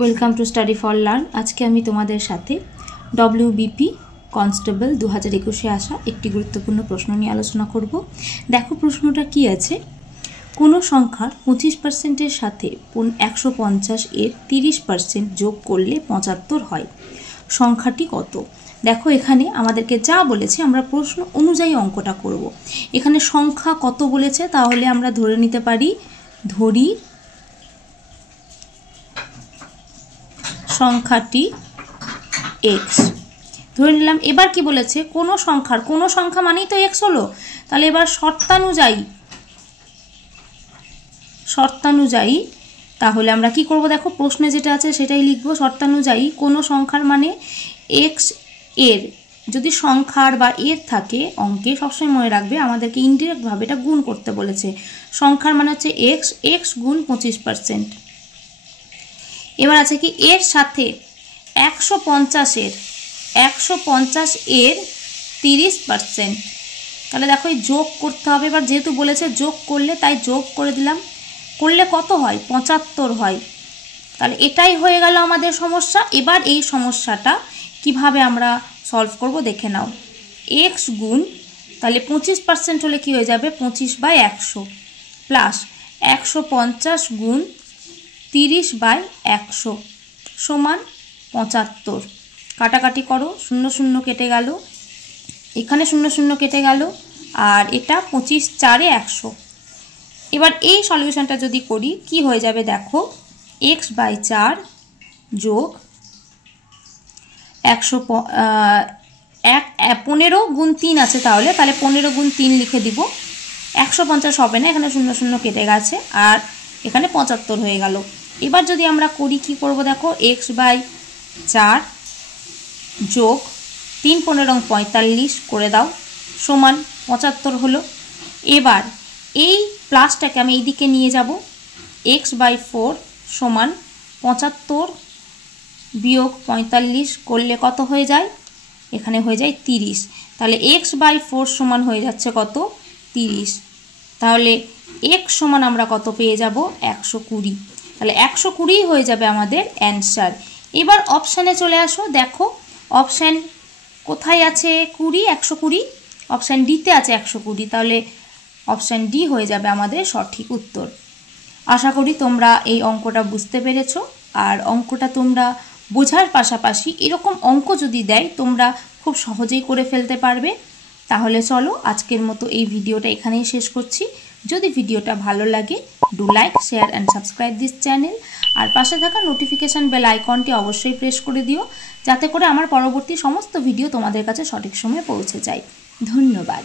Welcome to study for learn. আজকে আমি তোমাদের সাথে ডব্লিউবিপি কনস্টেবল 2021-এ আসা একটি গুরুত্বপূর্ণ প্রশ্ন নিয়ে আলোচনা করব। দেখো প্রশ্নটা কি আছে, কোনো সংখ্যার 25%-এর সাথে 150 এর 30% যোগ করলে 75 হয়, সংখ্যাটি কত? দেখো এখানে আমাদেরকে যা বলেছে আমরা প্রশ্ন অনুযায়ী অঙ্কটা করব। এখানে সংখ্যা কত বলেছে, তাহলে আমরা ধরে নিতে পারি, ধরি সংখ্যাটি x ধরে নিলাম। এবার কি বলেছে, কোনো সংখ্যা মানেই তো x হলো, তাহলে এবার শর্তানুযায়ী তাহলে আমরা কি করব, দেখো প্রশ্নে যেটা আছে সেটাই লিখব। শর্তানুযায়ী কোনো সংখ্যার মানে x এর যদি সংখ্যার বা এর থাকে অঙ্কে, সবসময় মনে রাখবে আমাদেরকে ইনডিরেক্টভাবে এটা গুণ করতে বলেছে। সংখ্যার মানে হচ্ছে x গুণ 25%। এবার আছে কি এর সাথে 150 এর 30%, তাহলে দেখো এই যোগ করতে হবে। এবার যেহেতু বলেছে যোগ করলে, তাই যোগ করে দিলাম। করলে কত হয়? 75 হয়। তাহলে এটাই হয়ে গেল আমাদের সমস্যা। এবার এই সমস্যাটা কিভাবে আমরা সলভ করব দেখে নাও। x গুণ, তাহলে 25% হলে কি হয়ে যাবে, 25/100 প্লাস 150 গুণ 30/100 সমান 75। কাটাকাটি করো, 0 0 কেটে গেল, এখানে 0 0 কেটে গেল, আর এটা 25 4 100। এবার এই সলিউশনটা যদি করি কি হয়ে যাবে, দেখো x/4 যোগ 15 গুণ 3 আছে, তাহলে 15 গুণ 3 লিখে দিব। 150 হবে না, এখানে 0 0 কেটে গেছে, আর এখানে 75 হয়ে গেল। এবার যদি আমরা করি কি করব, দেখো x/4 যোগ 3 15 45 করে দাও সমান 75 হলো। এবার এই প্লাসটাকে আমি এই দিকে নিয়ে যাব, x/4 সমান 75 বিয়োগ 45 করলে কত হয়ে যায়, এখানে হয়ে যায় 30। তাহলে x/4 সমান হয়ে যাচ্ছে কত, 30। তাহলে x সমান আমরা কত পেয়ে যাব, 120। তাহলে 120 হয়ে যাবে আমাদের অ্যান্সার। এবার অপশানে চলে আসো, দেখো অপশান কোথায় আছে, 120, অপশান ডিতে আছে 120, তাহলে অপশান ডি হয়ে যাবে আমাদের সঠিক উত্তর। আশা করি তোমরা এই অঙ্কটা বুঝতে পেরেছো, আর অঙ্কটা তোমরা বোঝার পাশাপাশি এরকম অঙ্ক যদি দেয় তোমরা খুব সহজেই করে ফেলতে পারবে। তাহলে চলো আজকের মতো এই ভিডিওটা এখানেই শেষ করছি। যদি ভিডিওটা ভালো লাগে, do like, share and subscribe this channel, আর পাশে থাকা নোটিফিকেশান বেল আইকনটি অবশ্যই প্রেস করে দিও, যাতে করে আমার পরবর্তী সমস্ত ভিডিও তোমাদের কাছে সঠিক সময়ে পৌঁছে যায়। ধন্যবাদ।